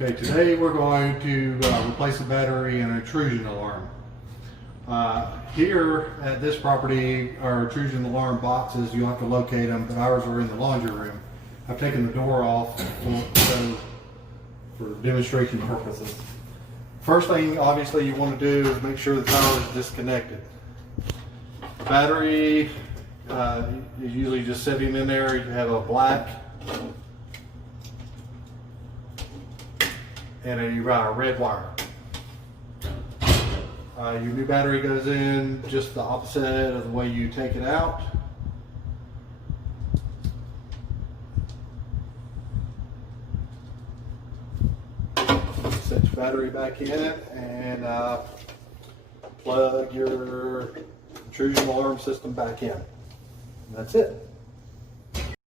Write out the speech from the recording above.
Okay, today we're going to replace a battery and an intrusion alarm. Here at this property, our intrusion alarm boxes, you have to locate them, but ours are in the laundry room. I've taken the door off for demonstration purposes. First thing, obviously, you want to do is make sure the power is disconnected. The battery is usually just sitting in there. You have a black and a red wire. Your new battery goes in just the opposite of the way you take it out. Set your battery back in and plug your intrusion alarm system back in. And that's it.